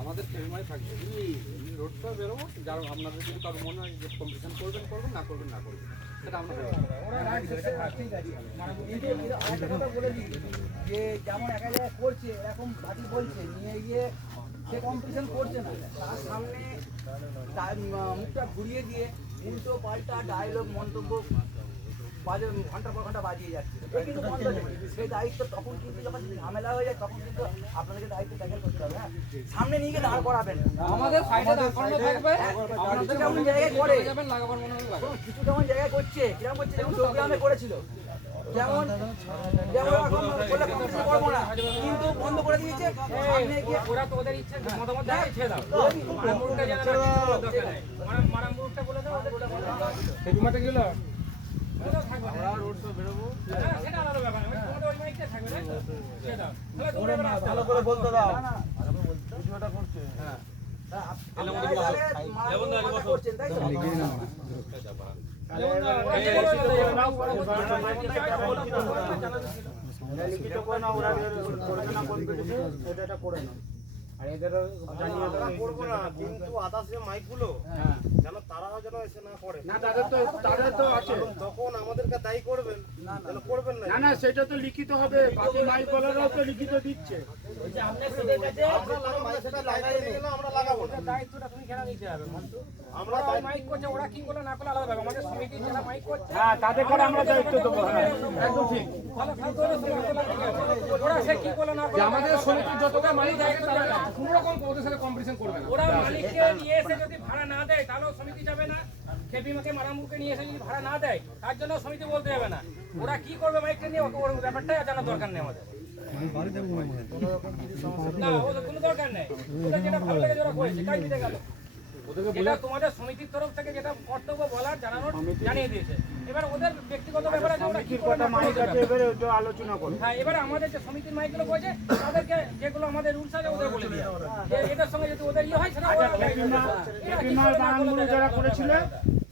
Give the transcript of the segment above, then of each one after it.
আমাদের ফেরমাই থাকবে রোডটা বেরোবো, যার আপনাদের যদি কারো মনে হয় যে কম্পিটিশন করবেন করবেন, না করবেন না করবেন, সেটা আমরা বলে দিই যে যেমন এক জায়গায় করছে এরকম বাড়ি বলছে নিয়ে গিয়ে সে কম্পিটিশন করছে না, তার সামনে মুখটা ঘুরিয়ে দিয়ে উল্টো পাল্টা ডায়লগ মন্তব্য বাজে ঘন্টার পর ঘন্টা বাজিয়ে যাচ্ছে। কিন্তু বন্ধ নেই, সেই দায়িত্ব তখন কিন্তু যখন ঝামেলা হয়ে যায় তখন কিন্তু আপনাদেরকে দায়িত্ব ট্যাকেল করতে হবে। হ্যাঁ, সামনে নিয়ে গিয়ে দাঁড় করাবেন, আমাদের সাইডে দাঁড় করানো থাকবে। আপনাদের কেমন জায়গায় করে কিছু কেমন জায়গায় করছে, কিরকম করছে, যেমন চট্টগ্রামে করেছিল, যেমন যেমন এখন বলে কম্পিটিশন করবো না, কিন্তু বন্ধ করে দিয়েছে। সামনে গিয়ে ওরা তো ওদের ইচ্ছা মতামত দেয়, ছেড়ে দাও, মারামুরটা যেন না দরকার নেই, মারামুরটা বলে দাও, ওদের মাঠে গেল আমরা রোড শো বেরোবো, সেটা আলাদা ব্যাপার। তোমাদের ওই মাইকটা থাকবে না, ছেড়ে দাও, তাহলে ভালো করে বলতে দাও, কিছুটা করছে। হ্যাঁ, করছেন তাই তো, লিখিত করে না, ওরা করবে না কম্পিটিশন, সেটা করে না। আর এদের জানিয়ে আমরা করব না, কিন্তু আদার্স যে মাইকগুলো যেন তারাও যেন এসে না করে না, তাদের তো আছে, তখন আমাদেরকে দায়ী করবেন যেন করবেন না। না সেটা তো লিখিত হবে, বাকি মাইক বলারাও তো লিখিত দিচ্ছে, ওই যে আপনি সেটা কাছে সেটা লাগাই দিলে আমরা লাগাবো না, দায়িত্বটা তুমি কেন নিতে হবে? আমরা মাইক করছে, ওরা কি করলে না করলে আলাদা ব্যাপার, আমাদের সমিতি যারা মাইক করছে হ্যাঁ তাদের করে আমরা দায়িত্ব দেবো। একদম ঠিক, ওরা সে কি করলে না করলে আমাদের সমিতির যতটা মালিক দায়িত্ব তারা কোনো রকম ওদের সাথে কম্পিটিশন করবে না। ওরা মালিককে নিয়ে এসে যদি ভাড়া না দেয় তাহলেও সমিতি যাবে না, খেপিমাকে মারামুরকে নিয়ে এসে যদি ভাড়া না দেয় তার জন্য সমিতি বলতে যাবে না। ওরা কি করবে মাইকটা নিয়ে ওর ব্যাপারটাই জানার দরকার নেই আমাদের, না ওদের কোনো দরকার নেই, ওদের যেটা ভালো লাগে ওরা করেছে, কাজ মিটে গেল। এটা তোমাদের সমিতির তরফ থেকে যেটা কর্তব্য বলার জানানোর জানিয়ে দিয়েছে। এবার ওদের ব্যক্তিগত ব্যাপারে ওরা কি কথা মাইক আছে এবারে একটু আলোচনা করুন। হ্যাঁ, এবারে আমাদের যে সমিতির মাইকগুলো করেছে তাদেরকে যেগুলো আমাদের রুলস আছে ওদের বলে দিই, যে এটার সঙ্গে যদি ওদের ইয়ে হয় সেটা যারা করেছিল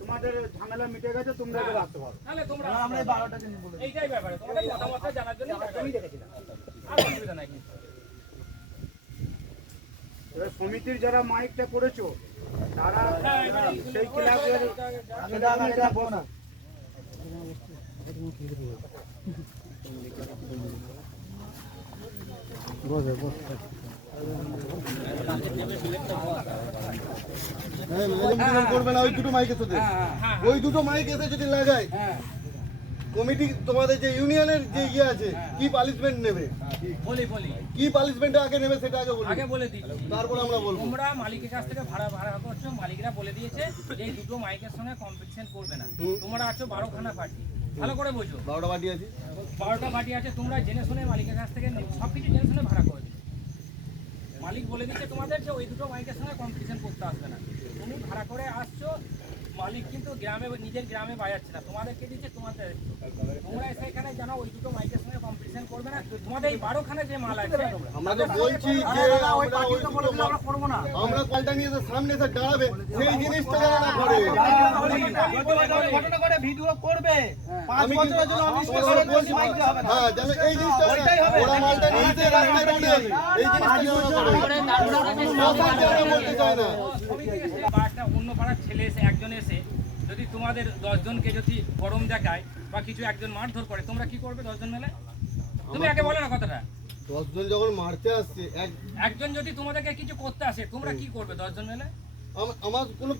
তোমাদের ঝামেলা মিটে গেছে, তোমরা রাখতে পারো, তাহলে তোমরা আমরা 12টা দিন বলে এইটাই ব্যাপারে তোমাদের মতামত জানার জন্য আমি দেখেছিলাম, আর অসুবিধা নাই। এবার সমিতির যারা মাইকটা করেছো তারা সেই ক্লাবের না করবে না, ওই দুটো মাইক এসে ওই দুটো মাইক এসে যদি লাগায় কমিটি তোমাদের যে ইউনিয়নের যে ইয়ে আছে কি পানিশমেন্ট নেবে, কি পানিশমেন্ট আগে নেবে সেটা আগে বলে দিই, তারপর আমরা বলবো। তোমরা মালিকের কাছ থেকে ভাড়া করছো, মালিকরা বলে দিয়েছে এই দুটো মাইকের সঙ্গে কম্পিটিশন করবে না। তোমরা আছো 12খানা পার্টি, ভালো করে বোঝো, 12টা পার্টি আছে, 12টা পার্টি আছে, তোমরা জেনে শুনে মালিকের কাছ থেকে সবকিছু জেনে শুনে ভাড়া করে দিচ্ছ। মালিক বলে দিচ্ছে তোমাদের যে ওই দুটো মাইকের সঙ্গে কম্পিটিশন করতে আসবে না, তুমি ভাড়া করে আসছো, মালিক কিন্তু গ্রামে নিজের গ্রামে বাজাচ্ছে না, তোমাদেরকে দিচ্ছে তোমাদের, তোমরা সেখানে জানো ওই দুটো মাইকের সঙ্গে কম্পিটিশন করবে না। তোমাদের এই 12খানা যে মাল আছে আমরা তো বলছি যে আমরা করব না, আমরা পাল্টা নিয়ে সামনে এসে দাঁড়াবে, সেই জিনিসটা যারা না করে ঘটনা করে ভিডিও করবে 5 বছরের জন্য অনিষ্ট করে বলছি মাইক দিতে হবে না, হ্যাঁ জানো এই জিনিসটা ওরা মালটা নিয়ে এসে রাস্তায় দাঁড়িয়ে এই জিনিসটা বলতে চায় না। একটা অন্য পাড়ার ছেলে এসে একজন এসে যদি তোমাদের 10 জনকে যদি গরম দেখায় বা কিছু একজন মারধর করে, তোমরা কি করবে 10 জন মিলে? তুমি আগে বলো না কথাটা। 10 জন যখন মারতে আসছে, একজন যদি তোমাদেরকে কিছু করতে আসে তোমরা কি করবে 10 জন মিলে? আমার কোনো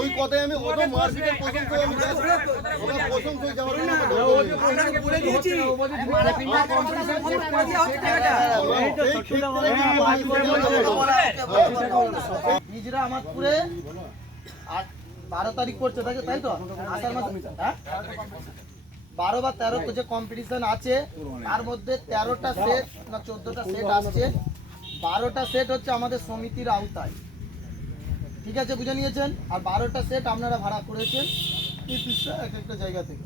ওই কথাই আমি অত মারপিটে পছন্দ করে আমি আমার পছন্দ হয়ে যাওয়ার কোনো কথা বলে দিয়েছি, নিজেরা আমাদপুরে 12 তারিখ করছে তাই তো, আষাঢ় মাসে 12 বা 13 যে কম্পিটিশন আছে তার মধ্যে 13টা সেট না 14টা সেট আসছে, 12টা সেট হচ্ছে আমাদের সমিতির আওতায়, ঠিক আছে বুঝে নিয়েছেন, আর 12টা সেট আপনারা ভাড়া করেছেন এক একটা জায়গা থেকে।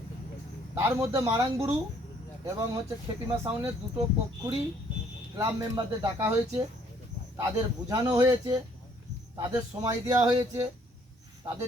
তার মধ্যে মারাংগুড়ু এবং হচ্ছে খেপিমা সাউন্ডের দুটো পক্ষুরই ক্লাব মেম্বারদের ডাকা হয়েছে, তাদের বোঝানো হয়েছে, তাদের সময় দেওয়া হয়েছে, তাদের